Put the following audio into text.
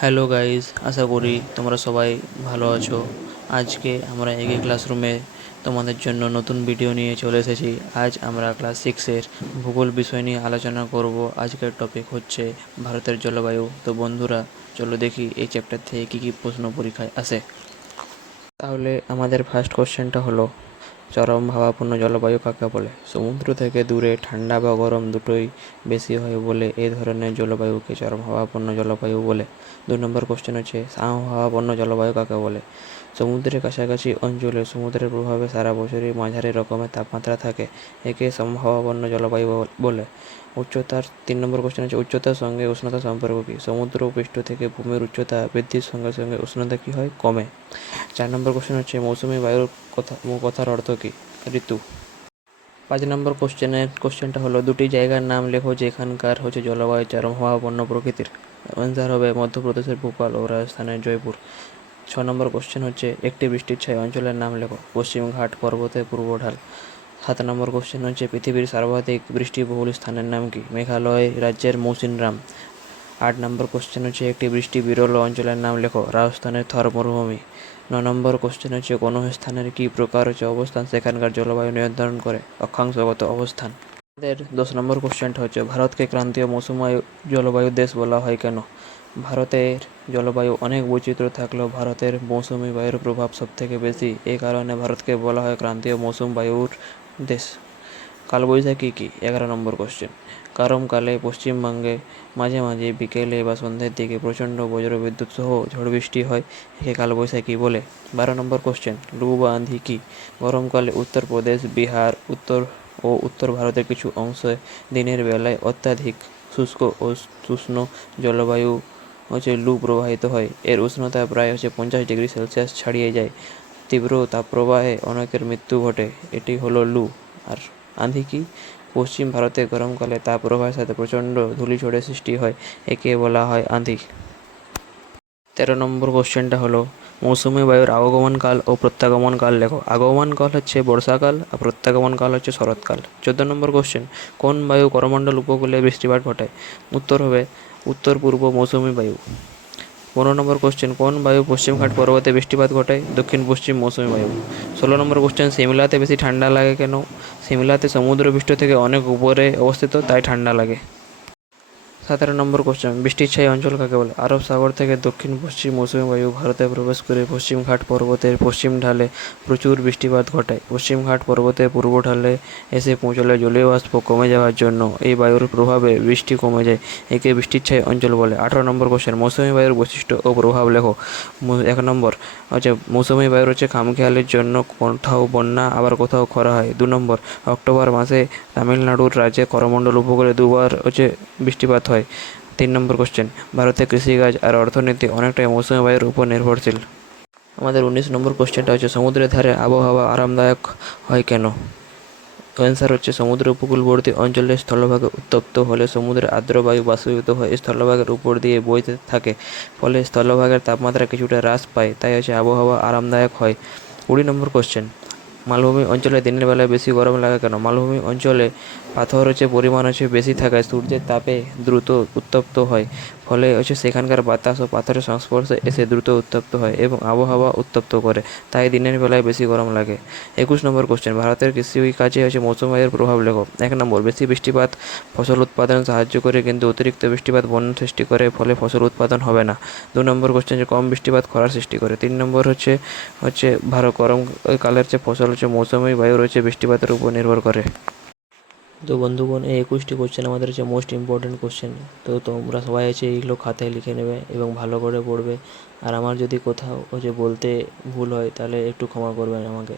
Hello guys, আশা করি তোমরা সবাই ভালো আছো। আজকে আমরা একে ক্লাসরুমে তোমাদের জন্য নতুন ভিডিও নিয়ে চলে এসেছি। আজ আমরা ক্লাস সিক্সের ভূগোল বিষয় নিয়ে আলোচনা করব। আজকের টপিক হচ্ছে ভারতের জলবায়ু। তো বন্ধুরা, চলো দেখি এই চ্যাপ্টার থেকে কী কী প্রশ্ন পরীক্ষায় আসে। তাহলে আমাদের ফার্স্ট কোশ্চেনটা হলো, চরম ভাবাপন্ন জলবায়ু কাকে বলে? সমুদ্র থেকে দূরে ঠান্ডা বা গরম দুটোই বেশি হয় বলে এই ধরনের জলবায়ুকে চরম ভাবাপন্ন জলবায়ু বলে। 2 নম্বর কোশ্চেন হচ্ছে, সমভাবাপন্ন জলবায়ু কাকে বলে? সমুদ্রের কাছাকাছি অঞ্চলে সমুদ্রের প্রভাবে সারা বছরই মাঝারি রকমের তাপমাত্রা থাকে, একে সমভাবাপন্ন জলবায়ু বলে। 3 নম্বর কোশ্চেন হচ্ছে, উচ্চতার সঙ্গে উষ্ণতার সম্পর্ক কী? সমুদ্র পৃষ্ঠ থেকে ভূমির উচ্চতা বৃদ্ধির সঙ্গে সঙ্গে উষ্ণতা কী হয়? কমে। 4 নম্বর কোশ্চেন হচ্ছে, মৌসুমি বায়ুর কথার অর্থ কী? ঋতু। 5 নম্বর কোশ্চেনটা হলো, দুটি জায়গার নাম লেখো যেখানকার জলবায়ু চরমভাবাপন্ন প্রকৃতির। অ্যান্সার হবে মধ্যপ্রদেশের ভোপাল ও রাজস্থানের জয়পুর। 6 নম্বর কোশ্চেন হচ্ছে, একটি বৃষ্টির ছায়া অঞ্চলের নাম লেখো। পশ্চিম ঘাট পর্বতের পূর্ব ঢাল। 7 নম্বর কোশ্চেন হচ্ছে, পৃথিবীর সর্বাধিক বৃষ্টিবহুল স্থানের নাম কি? মেঘালয় রাজ্যের মৌসিনরাম। 8 নম্বর কোশ্চেন হচ্ছে, একটি বৃষ্টি বিরল অঞ্চলের নাম লেখো। রাজস্থানের থর মরুভূমি। 9 নম্বর কোশ্চেন হচ্ছে, কোনো স্থানের কী প্রকার অবস্থান সেখানকার জলবায়ু নির্ধারণ করে? অক্ষাংশগত অবস্থান। আমাদের 10 নম্বর কোশ্চেনটা হচ্ছে, ভারতকে ক্রান্তীয় মৌসুমী জলবায়ুর দেশ বলা হয় কেন? ভারতের জলবায়ু অনেক বৈচিত্র্য থাকলেও ভারতের মৌসুমী বায়ুর প্রভাব সবথেকে বেশি, এই কারণে ভারতকে বলা হয় ক্রান্তীয় মৌসুম বায়ুর দেশ। কালবৈশাখী কী? 11 নম্বর কোশ্চেন। গরমকালে পশ্চিমবঙ্গে মাঝে মাঝে বিকেলে বা সন্ধ্যের দিকে প্রচণ্ড বজ্রবিদ্যুৎ সহ ঝড় বৃষ্টি হয়, একে কালবৈশাখী বলে। 12 নম্বর কোশ্চেন, লু বা আঁধি কী? গরমকালে উত্তরপ্রদেশ, বিহার, উত্তর ভারতের কিছু অংশে দিনের বেলায় অত্যাধিক শুষ্ক ও শুষ্ণ জলবায়ু লু প্রবাহিত হয়। এর উষ্ণতা প্রায় 50 ডিগ্রি সেলসিয়াস ছাড়িয়ে যায়। তীব্র তাপপ্রবাহে অনেকের মৃত্যু ঘটে। এটি হলো লু। আর আঁধি কী? পশ্চিম ভারতে গরমকালে তাপপ্রবাহের সাথে প্রচণ্ড ধূলিঝড়ের সৃষ্টি হয়, একে বলা হয় আঁধি। 13 নম্বর কোশ্চেনটা হলো, মৌসুমী বায়ুর আগমনকাল ও প্রত্যাগমনকাল লেখো। আগমনকাল হচ্ছে বর্ষাকাল আর প্রত্যাগমনকাল হচ্ছে শরৎকাল। 14 নম্বর কোশ্চেন, কোন বায়ু করমণ্ডল উপকূলে বৃষ্টিপাত ঘটায়? উত্তর হবে উত্তর পূর্ব মৌসুমী বায়ু। 15 নম্বর কোশ্চেন, কোন বায়ু পশ্চিমঘাট পর্বতে বৃষ্টিপাত ঘটায়? দক্ষিণ পশ্চিম মৌসুমী বায়ু। 16 নম্বর কোশ্চেন, সিমলাতে বেশি ঠান্ডা লাগে কেন? সিমলাতে সমুদ্রপৃষ্ঠ থেকে অনেক উপরে অবস্থিত, তাই ঠান্ডা লাগে। 17 নম্বর কোশ্চেন, বৃষ্টির ছাই অঞ্চল কাকে বলে? আরব সাগর থেকে দক্ষিণ পশ্চিম মৌসুমী বায়ু ভারতে প্রবেশ করে পশ্চিমঘাট পর্বতের পশ্চিম ঢালে প্রচুর বৃষ্টিপাত ঘটায়। পশ্চিমঘাট পর্বতের পূর্ব ঢালে এসে পৌঁছলে জলীয় বাষ্প কমে যাওয়ার জন্য এই বায়ুর প্রভাবে বৃষ্টি কমে যায়, একে বৃষ্টির ছাই অঞ্চল বলে। 18 নম্বর কোশ্চেন, মৌসুমী বায়ুর বৈশিষ্ট্য ও প্রভাব লেখো। 1 নম্বর মৌসুমী বায়ুর খামখেয়ালির জন্য কোথাও বন্যা আবার কোথাও খরা হয়। 2 নম্বর, অক্টোবর মাসে তামিলনাড়ুর রাজ্যে করমণ্ডল উপকূলে দুবার বৃষ্টিপাত হয়। 3 নম্বর কোশ্চেন, ভারতের কৃষিকাজ আর অর্থনীতি অনেকটাই মৌসুমী বায়ুর উপর নির্ভরশীল। আমাদের 19 নম্বর কোশ্চেনটা হচ্ছে, সমুদ্রের ধারে আবহাওয়া আরামদায়ক হয় কেন? অ্যান্সার হচ্ছে, সমুদ্র উপকূলবর্তী অঞ্চলের স্থলভাগে উত্তপ্ত হলে সমুদ্রের আর্দ্র বায়ু বাষ্পীভূত হয়ে স্থলভাগের উপর দিয়ে বইতে থাকে, ফলে স্থলভাগের তাপমাত্রা কিছুটা হ্রাস পায়, তাই আবহাওয়া আরামদায়ক হয়। 20 নম্বর কোশ্চেন, মালভূমি অঞ্চলে দিনের বেলায় বেশি গরম লাগে কেন? মালভূমি অঞ্চলে পাথর পরিমাণ বেশি থাকায় সূর্যের তাপে দ্রুত উত্তপ্ত হয়, ফলে সেখানকার বাতাস ও পাথরের সংস্পর্শে এসে দ্রুত উত্তপ্ত হয় এবং আবহাওয়া উত্তপ্ত করে, তাই দিনের বেলায় বেশি গরম লাগে। 21 নম্বর কোশ্চেন, ভারতের কৃষিকাজে মৌসুমী বায়ুর প্রভাব লেখো। 1 নম্বর, বেশি বৃষ্টিপাত ফসল উৎপাদনে সাহায্য করে, কিন্তু অতিরিক্ত বৃষ্টিপাত বন্যা সৃষ্টি করে, ফলে ফসল উৎপাদন হবে না। 2 নম্বর কোশ্চেন, কম বৃষ্টিপাত খরার সৃষ্টি করে। 3 নম্বর হচ্ছে ভারত গরমকালের ফসল মৌসুমী বায়ুর বৃষ্টিপাতের উপর নির্ভর করে। তো বন্ধুগণ, এই 21টি কোশ্চেন আমাদের মোস্ট ইম্পর্ট্যান্ট কোশ্চেন। তো তোমরা সবাই এইগুলো খাতায় লিখে নেবে এবং ভালো করে পড়বে। আর আমার যদি কোথাও বলতে ভুল হয় তাহলে একটু ক্ষমা করবেন আমাকে।